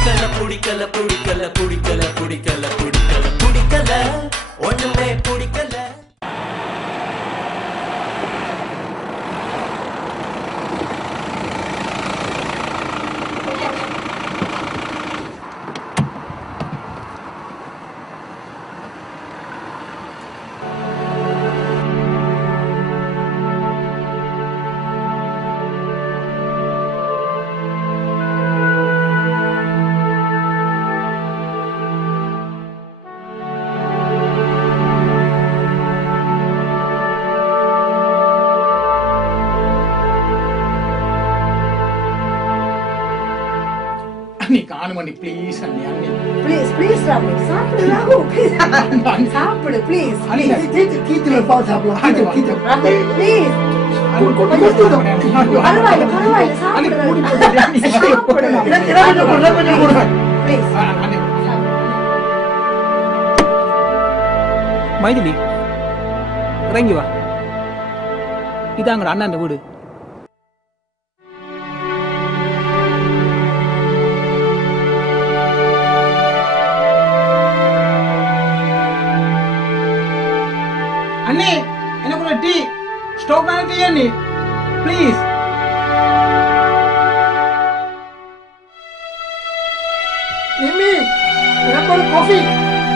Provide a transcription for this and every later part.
புடிக்கல புடிக்கல புடிக்கல புடிக்கல புடிக்கல புடிக்கல ஒண்ணுமே புடிக்கல. Anumani, please, Anni. Please, Ramu. Saapadu, Ramu. Please. Saapadu, please. Anni, keep the pause up. Please. Paravaila, saapadu. Please. Maithili, இறங்கி வா. இதாங்க அண்ணா அந்த வீடு. Anni, enakku tea. Stop my tea, Anni. Please. Mimi, enakku coffee.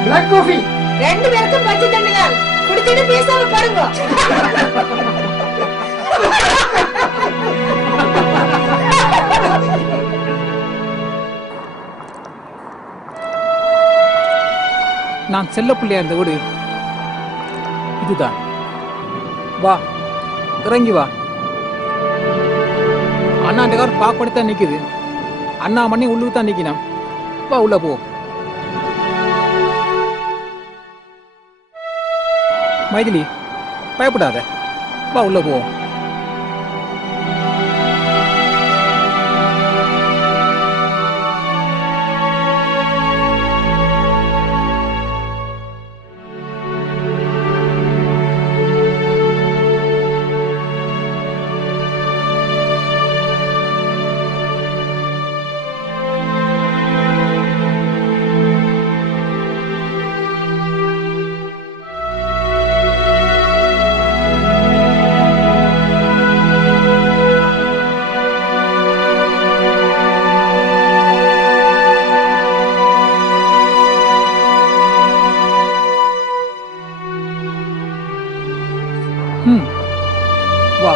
Black coffee. ரெண்டு பேருக்கும் பச்சை தண்ணியா குடிச்சிட்டு பேசாம பாருங்க. நான் செல்ல பிள்ளையா இருந்த வீடு இதுதான். வா, இறங்கி வா. அண்ணாண்ட கார் பாப்படுத்தான் நிக்குது. அண்ணா மணி உள்ளுக்கு தான் நிக்கணும். வா, உள்ள போ. மைதிலி, பயப்படாத. வா, உள்ள போ. வா.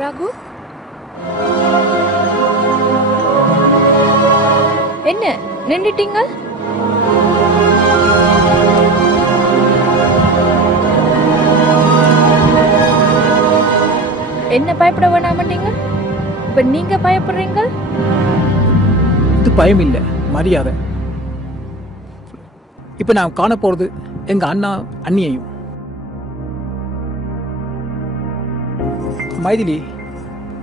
ராகு, என்ன நின்றுட்டீங்க? என்ன பயப்பட வேணாமட்டீங்க? இப்ப நீங்க பயப்படுறீங்க? இது பயம் இல்ல, மரியாதை. இப்ப நான் காண போறது எங்க அண்ணா அண்ணியையும். மைதிலி,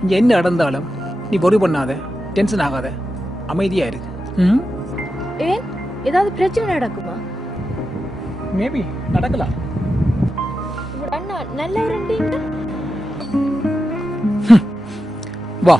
இங்க என்ன நடந்தாலும் நீ worry பண்ணாத, டென்ஷன் ஆகாத, அமைதியா இரு. ஏன், ஏதாவது பிரச்சனை நடக்குமா? மேபி நடக்கலாம். உங்க அண்ணா நல்லா இருந்தீங்க. வா.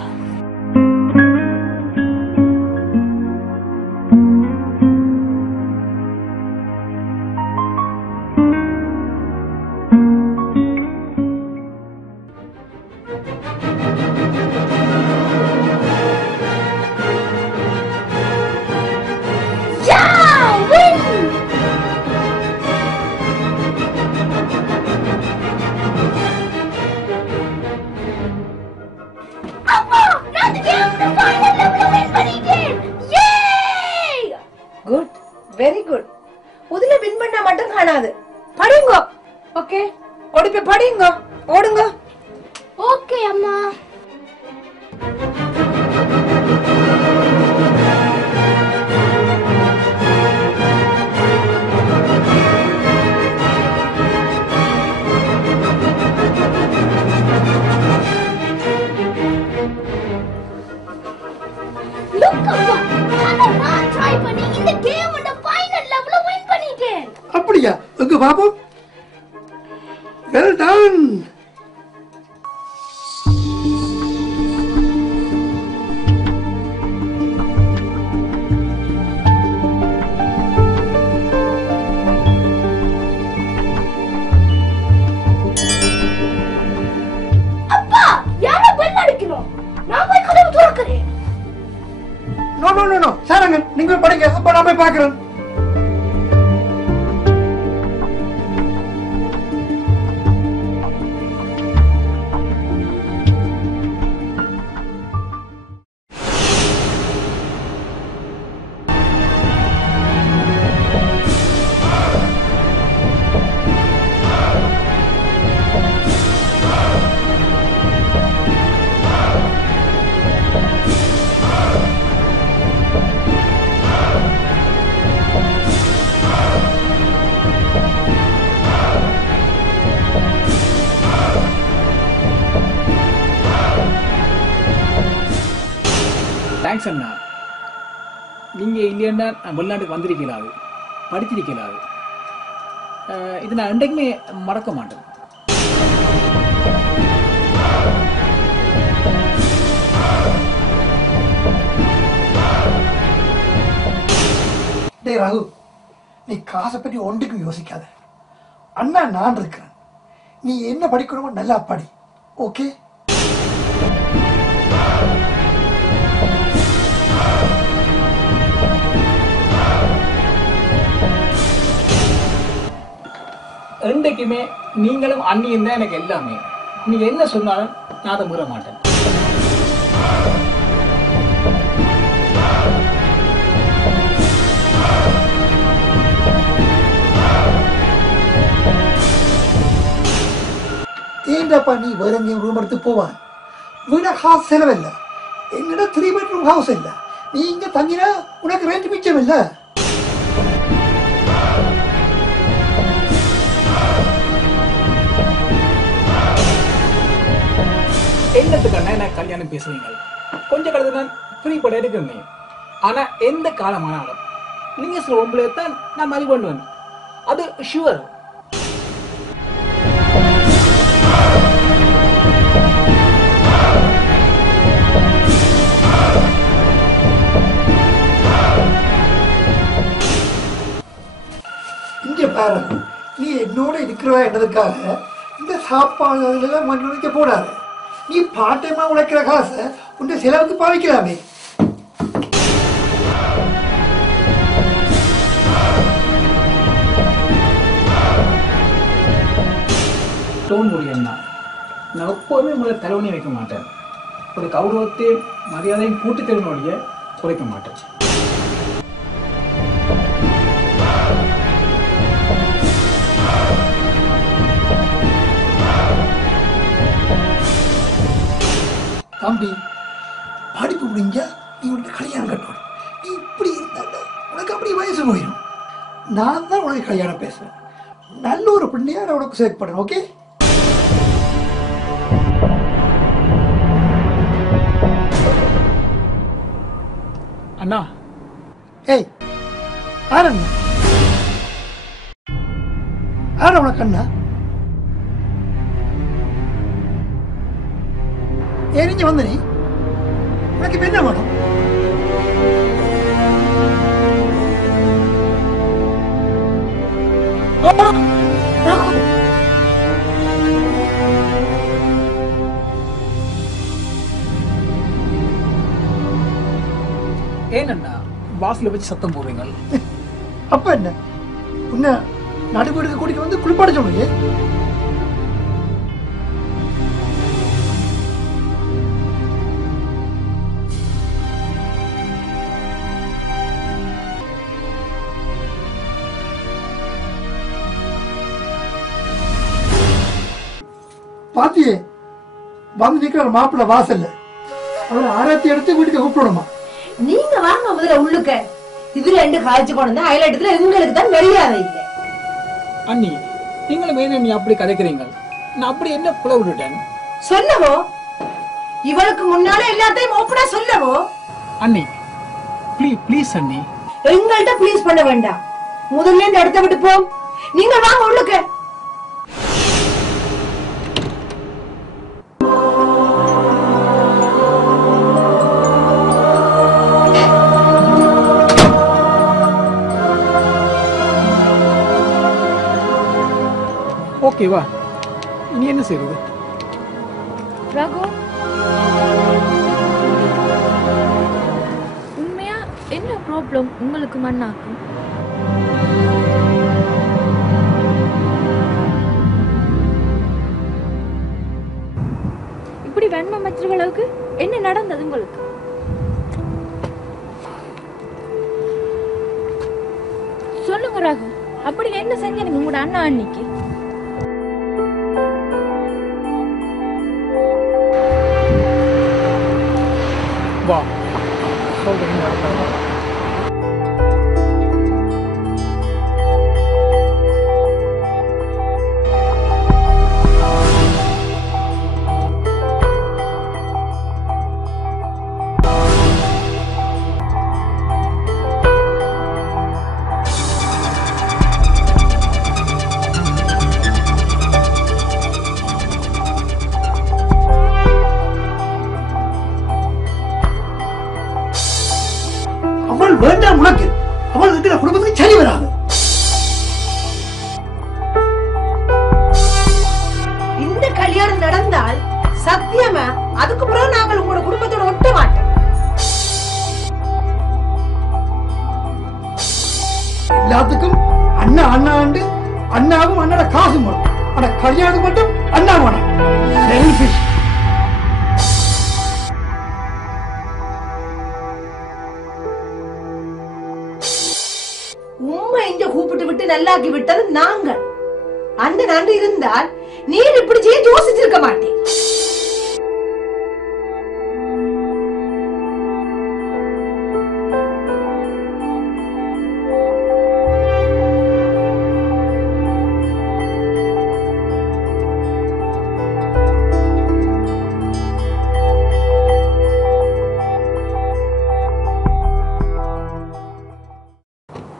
Appa! ஓடி போய் படிங்க, ஓடுங்க. ஓகே அம்மா. அப்படியா? எங்க பாப்போம். Well done. அப்பா, யாரோ பெல் அடிக்கிறோம். நான் போய் கதவு திறக்கிறேன். No no no no. Saranga, நீங்க படிங்க. அப்ப நான் போய் பார்க்கிறேன். தேங்க்ஸ் அண்ணா. நீங்கள் இல்லைன்னா நான் வெளிநாட்டுக்கு வந்திருக்கலாது, படிச்சிருக்கலாது. இது நான் என்றைக்குமே மறக்க மாட்டேன். டேய் ராகு, நீ காசை பற்றி ஒன்றுக்கும் யோசிக்காத. அண்ணா நான் இருக்கிறேன். நீ என்ன படிக்கணுமோ நல்லா படி. ஓகே? என்றைக்குமே நீங்களும் அண்ணியும் தான் எனக்கு எல்லாமே. நீங்கள் என்ன சொன்னாலும் நான் அதை மீற மாட்டேன். ஏன்டாப்பா நீ வேற எங்கேயும் ரூம் எடுத்து போவான்? வீணா காசு செலவில்லை. என்னடா 3 bedroom ஹவுஸ் இல்லை. நீ இங்க தங்கினா உனக்கு ரெண்ட் மிச்சம் இல்லை. என்னத்துக்கான எனக்கு கல்யாணம் பேசுறீங்க? கொஞ்சம் கலந்து நான் ஃப்ரீ படம் எடுக்கிறேன். ஆனால் எந்த காலமானாலும் நீங்கள் சில ஒம்பளை தான் நான் மதி பண்ணுவேன். அது ஷுவர். இங்க பாரு, நீ என்னோட இருக்கிறவா என்றதுக்காக இந்த சாப்பாடு எல்லாம் மண்ணு போடாது. நீ பார்ட் டைமா உழைக்கிற காசை உன்னை செலவுக்கு பாவிக்கலாமே. டோன் முடியும்னா நான் எப்போதுமே உங்களை தலைவனி வைக்க மாட்டேன். ஒரு கௌரவத்தையும் மரியாதையும் கூட்டு தலைவனுடைய குறைக்க மாட்டேன். தம்பி, படிப்பு முடிஞ்சா நீ உனக்கு கல்யாணம் கட்டணும். நீ இப்படி இருந்தா உனக்கு அப்படி வயசு போயிடும். நான் தான் உனக்கு கல்யாணம் பேசுறேன். நல்ல ஒரு பெண்ணையா நான் உனக்கு செலக்ட் பண்ணேன். ஓகே? அண்ணா, ஏய், ஆரண்ணா ஆர உனக்கு அண்ணா எரிஞ்ச வந்த நீ உனக்கு இப்ப என்ன வேணும்? ஏனண்ணா வாசல வச்சு சத்தம் போடுறீங்க? அப்ப என்ன உன்னை நடுவீடுக்கு கூட்டிட்டு வந்து குளிப்பாட சொல்லுங்க. பாத்தியே வந்து நிக்கிற மாப்பிள்ள வாசல்ல அவரை ஆராத்தி எடுத்து வீட்டுக்கு கூப்பிடணுமா? நீங்க வாங்க முதல்ல உள்ளுக்க. இதுல ரெண்டு காய்ச்சி கொண்டு ஹைலைட்ல எங்களுக்கு தான் மரியாதை இல்லை. அண்ணி நீங்களும் நீ அப்படி கதைக்கிறீங்க. நான் அப்படி என்ன புல விட்டுட்டேன் சொல்லவோ? இவளுக்கு முன்னால எல்லாத்தையும் ஓப்பனா சொல்லவோ? அண்ணி ப்ளீஸ் அண்ணி. எங்கள்கிட்ட ப்ளீஸ் பண்ண வேண்டாம். முதல்ல இந்த இடத்த விட்டு போ. நீங்க வாங்க உள்ளுக்க. ஓகேவா? நீ என்ன செய்வது? ரகு, உண்மையா என்ன ப்ராப்ளம் உங்களுக்கு மண்ணாக்கு? இப்படி வெண்மை மற்றவர்களுக்கு என்ன நடந்தது உங்களுக்கு? சொல்லுங்க ரகு, அப்படி என்ன செஞ்சீங்க உங்களோட அண்ணா அன்னைக்கு? வா சொல்றீங்க. அவள் வேண்டாம் உனக்கு. அவள் இருக்கிற குடும்பத்துக்கு சரி வராது. இந்த கல்யாணம் நடந்தால் சத்தியமா அதுக்கு பிறகு நாங்கள் உங்களோட குடும்பத்தோட ஒட்ட மாட்டோம். எல்லாத்துக்கும் அண்ணா அண்ணாண்டு அண்ணாவும் அண்ணோட காசும் வரும். ஆனா கல்யாணம் மட்டும் அண்ணா வேணும். செல்ஃபிஷ். உண்மை இங்க கூப்பிட்டு விட்டு நல்லாக்கி விட்டது நாங்கள். அந்த நன்றி இருந்தால் நீர் இப்படி செய்ய யோசிச்சிருக்க மாட்டேன்.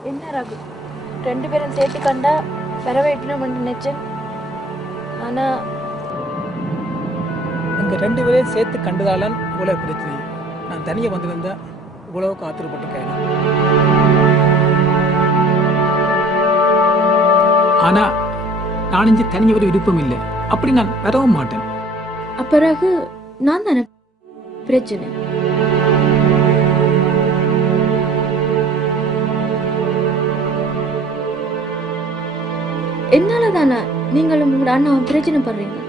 என்ன ரகு, ரெண்டு பேரும் சேர்த்து கண்டா வரவேற்கணும் நினைச்சேன். ஆனா எங்க ரெண்டு பேரையும் சேர்த்து கண்டதாலன் இவ்வளவு பிரச்சனை. நான் தனியா வந்திருந்தா இவ்வளவு காத்திருப்பட்டிருக்கேன். ஆனா நான் இங்க தனிய ஒரு விருப்பம் இல்லை. அப்படி நான் வரவும் மாட்டேன். அப்பிறகு நான் தானே பிரச்சனை. என்னால தானே நீங்களும் உங்களோட அண்ணாவும் பிரச்சனை பண்றீங்க.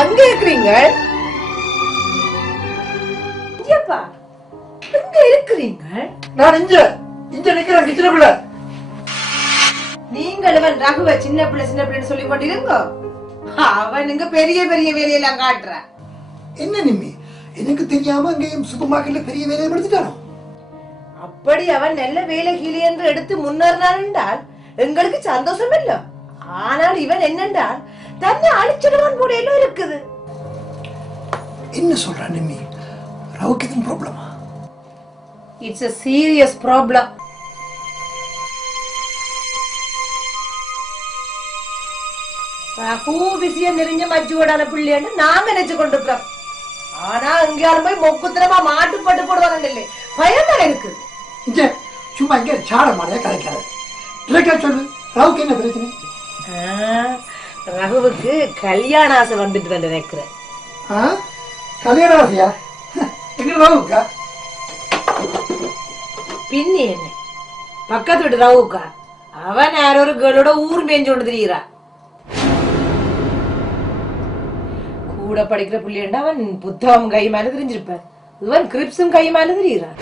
அங்க இருக்கிறீங்க? எங்க இருக்கிறீங்க? நான் இங்க நிக்கிறேன் கிச்சனுக்குள்ள. நீங்கள் இவன் ரகுவ சின்ன பிள்ளைன்னு சொல்லி கொண்டிருங்க. அவனுங்க பெரிய பெரிய வேலையெல்லாம் காட்டுறான். என்ன நிம்மி, எனக்கு தெரியாம அங்கேயும் சூப்பர் மார்க்கெட்ல பெரிய வேலையை எடுத்துட்டானோ? அப்படி அவன் நல்ல வேலை கீழே என்று எடுத்து முன்னேறினான் என்றால் எங்களுக்கு சந்தோஷம் இல்ல. ஆனால் இவன் என்னென்றால் தன்னை அழிச்சிடுவான் போல எல்லாம் இருக்குது. என்ன சொல்ற நிம்மி? ரவுக்கு எதுவும் ப்ராப்ளமா? It's a serious problem. Raghu விஷயம் நெறிஞ்ச மச்சுவோடான பிள்ளைன்னு நாங்க நினைச்சு கொண்டிருக்கிறோம். ஆனா எங்கேயாலும் போய் மொக்குத்திரமா மாட்டுப்பட்டு போடுவாங்க இல்லை, பயம் தான் இருக்கு. இங்க சும்மா இங்க சாட மாடையா கலைக்காது. டிரெக்டா சொல்லு, ரவுக்கு என்ன பிரச்சனை? ரகுவுக்கு கல்யாண ஆசை வந்துட்டு நினைக்கிறேன். கல்யாண ஆசையா? எங்க ரவுக்கா? பின்னி என்ன பக்கத்து விட்டு ரவுக்கா? அவன் யாரோ ஒரு கேளோட ஊர் மேய்ஞ்சு கொண்டு திரிகிறா. கூட படிக்கிற பிள்ளைண்டா அவன் புத்தகம் கை மேல தெரிஞ்சிருப்பான். இவன் கிரிப்ஸும் கை மேல தெரியுறான்.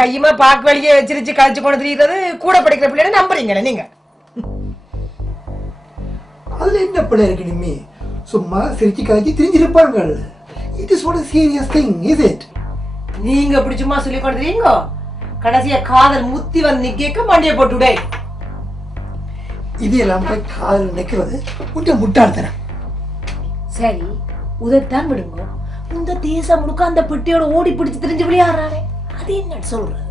கையுமா பாக்கு வழியே வச்சிருச்சு கழிச்சு கொண்டு தெரியுறது. கூட படிக்கிற பிள்ளைங்க நம்புறீங்களே நீங்க? அதுல என்ன பிள்ளை இருக்கு நிம்மி? சும்மா சிரிச்சு கழிச்சு தெரிஞ்சிருப்பாங்க. It is what a serious thing, is it? நீங்க அப்படி சும்மா சொல்லி கொடுத்துறீங்க, கடைசியா காதல் முத்தி வந்து நிக்க மண்டியை போட்டு விட. இது எல்லாம் போய் காதல் நிக்கிறது கொஞ்சம் முட்டாள்தனம். சரி, உதத்தான் விடுங்க. இந்த தேசம் முழுக்க அந்த பெட்டியோட ஓடி பிடிச்சு தெரிஞ்சு விளையாடுறானே, அது என்ன சொல்றது?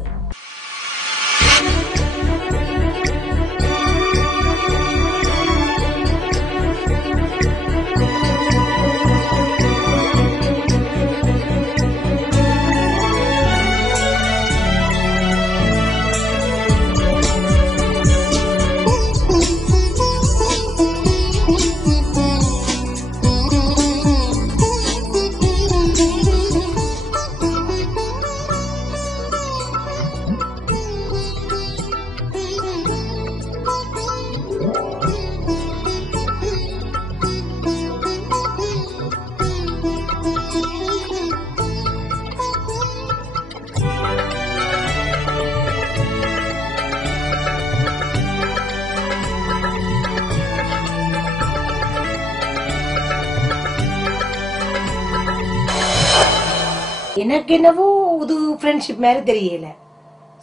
எனக்கு என்னவோ இது ஃப்ரெண்ட்ஷிப் மாதிரி தெரியல.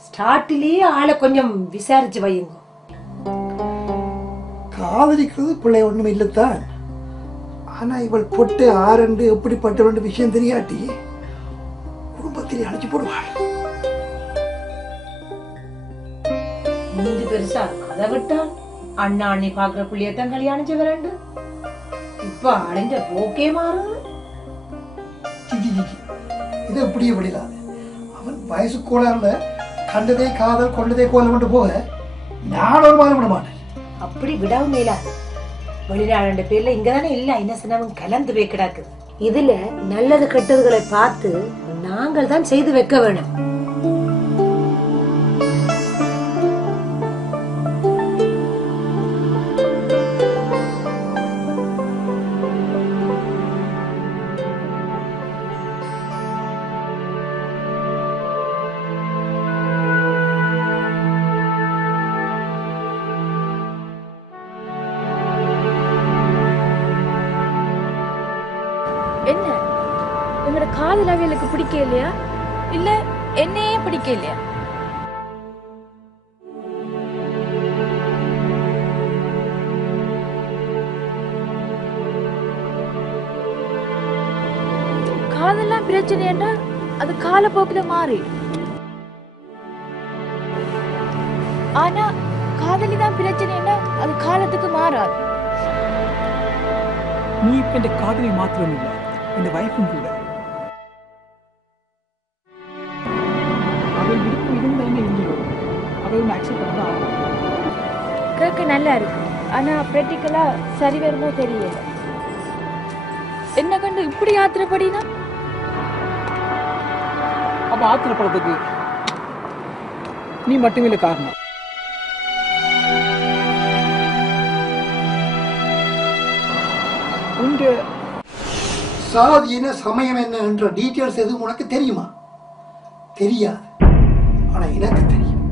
ஸ்டார்ட்லயே ஆளை கொஞ்சம் விசாரிச்சு வையுங்க. காதலிக்கிறது பிள்ளை ஒண்ணுமே இல்லத்தான். ஆனா இவள் பொட்டு ஆரண்டு எப்படிப்பட்ட விஷயம் தெரியாட்டி குடும்பத்திலே அழைச்சு போடுவாள். நீங்க பெருசா கதை விட்டால் அண்ணா அண்ணி பாக்குற பிள்ளையத்தான் கல்யாணம் செய்ய வேண்டு. இப்ப அழிஞ்ச போக்கே மாறுது. இது எப்படியே விடலாது. அவன் வயசு கோளாறுல கண்டதே காதல் கொண்டதே கோலம் கொண்டு போக நான் ஒரு மாதிரி விட மாட்டேன். அப்படி விடவும் மேலாது. வெளிநாடு பேர்ல இங்கதானே இல்ல இன்னசனவன் கலந்து போய் கிடக்குது. இதுல நல்லது கெட்டதுகளை பார்த்து நாங்கள் தான் செய்து வைக்க வேணும். என்ன உங்களோட காதல் அவியலுக்கு பிடிக்க இல்லையா, இல்ல என்னையே பிடிக்க இல்லையா? காதெல்லாம் பிரச்சனைன்னா அது காலப்போக்கில மாறி. ஆனா காதலிதான் பிரச்சனைன்னா அது காலத்துக்கு மாறாது. நீ இப்ப இந்த காதலை மாத்திரம் இல்லை, இந்த வைஃபும் கூட. அவள் விருப்பம் இருந்தாங்க இல்லையோ, அவள் அக்செப்ட் பண்ணா கேட்க நல்லா இருக்கு. ஆனா பிராக்டிக்கலா சரி வருமோ தெரியல. என்ன கண்டு இப்படி ஆத்திரப்படினா? அப்ப ஆத்திரப்படுறதுக்கு நீ மட்டுமே இல்லை காரணம். உங்க சாதி என்ன சமயம் என்ன என்ற டீட்டெயில்ஸ் எதுவும் உனக்கு தெரியுமா? தெரியாது. ஆனா எனக்கு தெரியும்.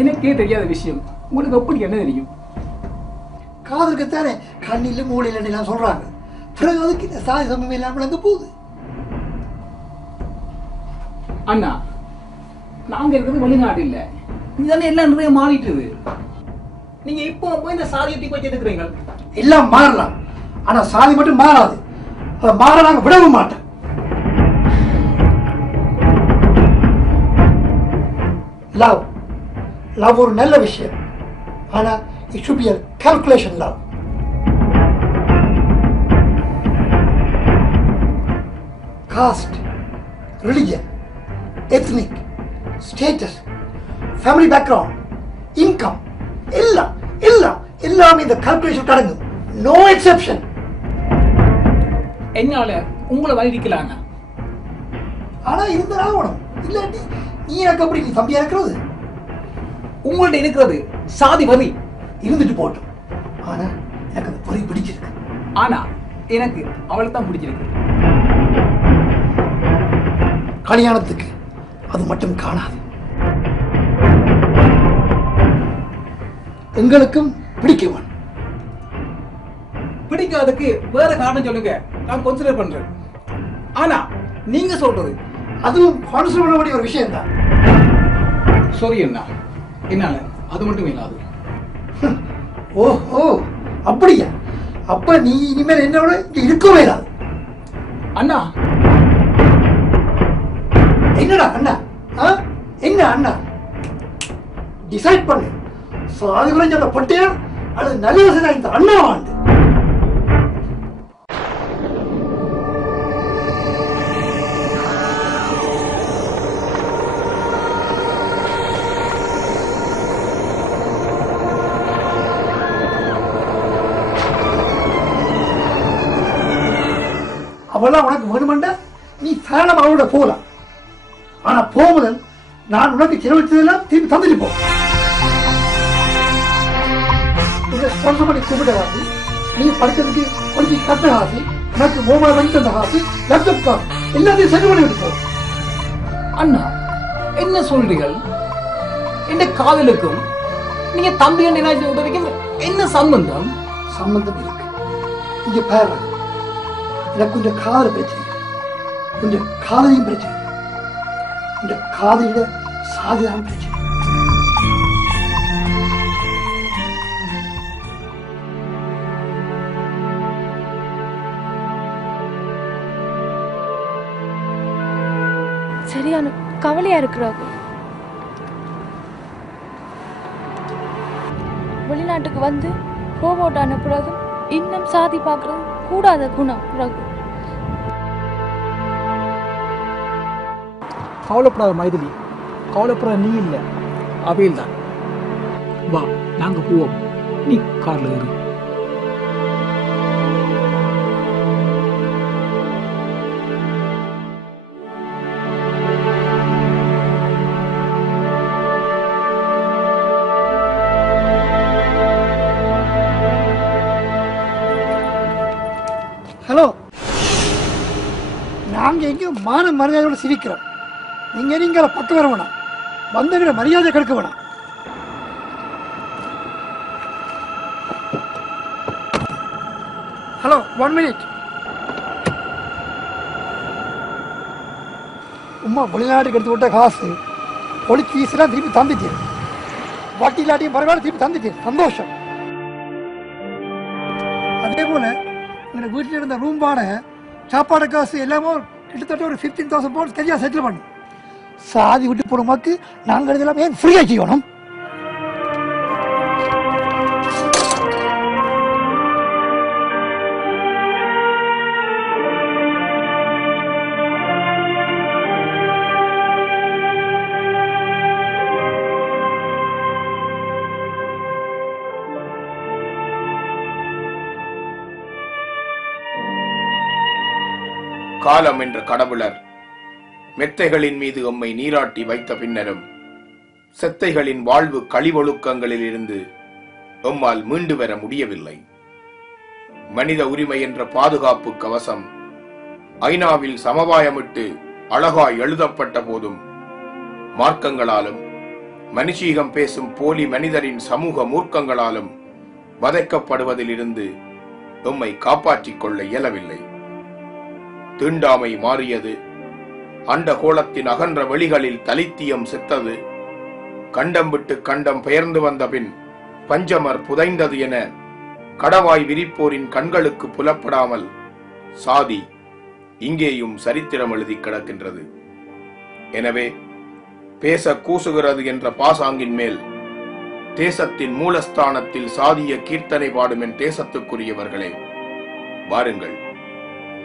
எனக்கே தெரியாத விஷயம் உங்களுக்கு எப்படி என்ன தெரியும்? காதலுக்குத்தானே கண்ணில் மூளையில் எல்லாம் சொல்றாங்க. பிறகு அதுக்கு இந்த சாதி சமயம் எல்லாம் விளங்க போகுது. அண்ணா, நாங்க இருக்கிறது வெளிநாடு இல்ல, இதுதானே எல்லாம் நிறைய மாறிட்டுது. நீங்க இப்போ போய் இந்த சாதியை தூக்கி வச்சு எடுக்கிறீங்க. எல்லாம் மாறலாம், ஆனா சாதி மட்டும் மாறாது. அதை மாற நாங்க விடவும் மாட்டோம். லவ் லவ் ஒரு நல்ல விஷயம், ஆனா it should be a calculation love. Caste, religion, ethnic, status, family background, income, எல்லாம் எல்லாம் எல்லாம் இந்த கால்குலேஷன் கடங்கும். No exception. என்னால உங்களை வலிக்கலாங்க. ஆனா இருந்தா ஆகணும். இல்லாட்டி நீ எனக்கு அப்படி நீ தம்பியா இருக்கிறது உங்கள்ட்ட இருக்கிறது சாதி வரி இருந்துட்டு போட்டோம். ஆனா எனக்கு அந்த பொறி பிடிச்சிருக்கு. ஆனா எனக்கு அவளை தான் பிடிச்சிருக்கு. கல்யாணத்துக்கு அது மட்டும் காணாது. எங்களுக்கும் பிடிக்க வேணும். பிடிக்காததுக்கு வேற காரணம் சொல்லுங்க, நான் கன்சிடர் பண்றேன். ஆனா நீங்க சொல்றது அதுவும் கன்சிடர் பண்ண வேண்டிய ஒரு விஷயம் தான். சாரி அண்ணா, என்னால அது மட்டும் இல்லாது. ஓஹோ, அப்படியா? அப்ப நீ இனிமேல் என்னோட இங்க இருக்கவே இல்லாது. அண்ணா, என்னடா அண்ணா? என்ன அண்ணா? டிசைட் பண்ணு. சாதி குறைஞ்ச அந்த பட்டியல் அல்லது நல்ல இந்த அண்ணா ஆண்டு. அவெல்லாம் உனக்கு வேணுமெண்டா நீ தாராளம் அவளோட போகலாம். ஆனா போகும்போது நான் உனக்கு செலவழிச்சதெல்லாம் திரும்பி தந்துட்டு போ. ஸ்பான்சர் பண்ணி கூப்பிட்ட காசு, நீ படிக்கிறதுக்கு கொஞ்சம் கட்ட காசு, எனக்கு மொபைல் வாங்கி தந்த காசு, லேப்டாப் காசு எல்லாத்தையும் செலவு பண்ணிட்டு போ. அண்ணா என்ன சொல்றீர்கள்? இந்த காதலுக்கும் நீங்க தம்பி என்ன உதவிக்கும் என்ன சம்பந்தம்? சம்பந்தம் இருக்கு. இங்க பாரு, எனக்கு கொஞ்சம் காதல் பிரச்சனை, கொஞ்சம் காதலையும் பிரச்சனை, இந்த காதலிட சாதிதான் பிரச்சனை. சரியான கவலையா இருக்கிறாங்க. வெளிநாட்டுக்கு வந்து ரோபோட் ஆன பிறகு இன்னும் சாதி பார்க்கறது கூடாத குணம் பிறகு. கவலைப்படாத மைதிலி, கவலைப்படாத நீ இல்லை, அவையில் தான். வா, நாங்க போவோம், நீ கார்ல ஏறு. ஹலோ, நாங்க எங்க மான மரியாதையோட சிரிக்கிறோம். நீங்க பக்கம் வர வேணாம், வந்தவங்கள மரியாதை கெடுக்க வேணாம். Hello, 1 minute. உமா வெளிநாட்டுக்கு எடுத்து விட்ட காசு பொலிச் ஃபீஸ்லாம் திருப்பி தந்துட்டேன். வட்டி இல்லாட்டியும் பரவாயில்ல, திருப்பி தந்துட்டேன். சந்தோஷம். அதே போல எங்க வீட்டில் இருந்த ரூம் வாடகை, சாப்பாடு காசு எல்லாமே கிட்டத்தட்ட ஒரு 15,000 பவுண்ட்ஸ் சரியா செட்டில் பண்ணும். சாதி விட்டு போடுமாக்கு நாங்கள் இதெல்லாம் ஏன் ஃப்ரீயா செய்யணும்? காலம் என்ற கடவுளர் மெத்தைகளின் மீது எம்மை நீராட்டி வைத்த பின்னரும் செத்தைகளின் வாழ்வு கழிவொழுக்கங்களில் இருந்து எம்மால் மீண்டு வர முடியவில்லை. மனித உரிமை என்ற பாதுகாப்பு கவசம் ஐநாவில் சமவாயமிட்டு அழகாய் எழுதப்பட்ட போதும் மார்க்கங்களாலும் மனுஷீகம் பேசும் போலி மனிதரின் சமூக மூர்க்கங்களாலும் வதைக்கப்படுவதிலிருந்து எம்மை காப்பாற்றிக் கொள்ள இயலவில்லை. தீண்டாமை மாறியது, அண்ட கோளத்தின் அகன்ற வெளிகளில் தலித்தியம் செத்தது, கண்டம் விட்டு கண்டம் பெயர்ந்து வந்த பின் பஞ்சமர் புதைந்தது என கடவாய் விரிப்போரின் கண்களுக்கு புலப்படாமல் சாதி இங்கேயும் சரித்திரம் எழுதி கிடக்கின்றது. எனவே பேச கூசுகிறது என்ற பாசாங்கின் மேல் தேசத்தின் மூலஸ்தானத்தில் சாதிய கீர்த்தனை பாடும் என் தேசத்துக்குரியவர்களே, வாருங்கள்,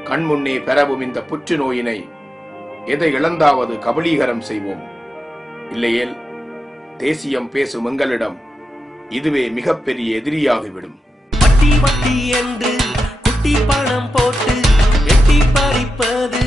கண்முன்னே பெறவும் இந்த புற்றுநோயினை எதை இழந்தாவது கபலீகரம் செய்வோம். இல்லையேல் தேசியம் பேசும் எங்களிடம் இதுவே மிகப்பெரிய எதிரியாகிவிடும். வட்டி வட்டி என்று குட்டி பணம் போட்டு எட்டி பறிப்பது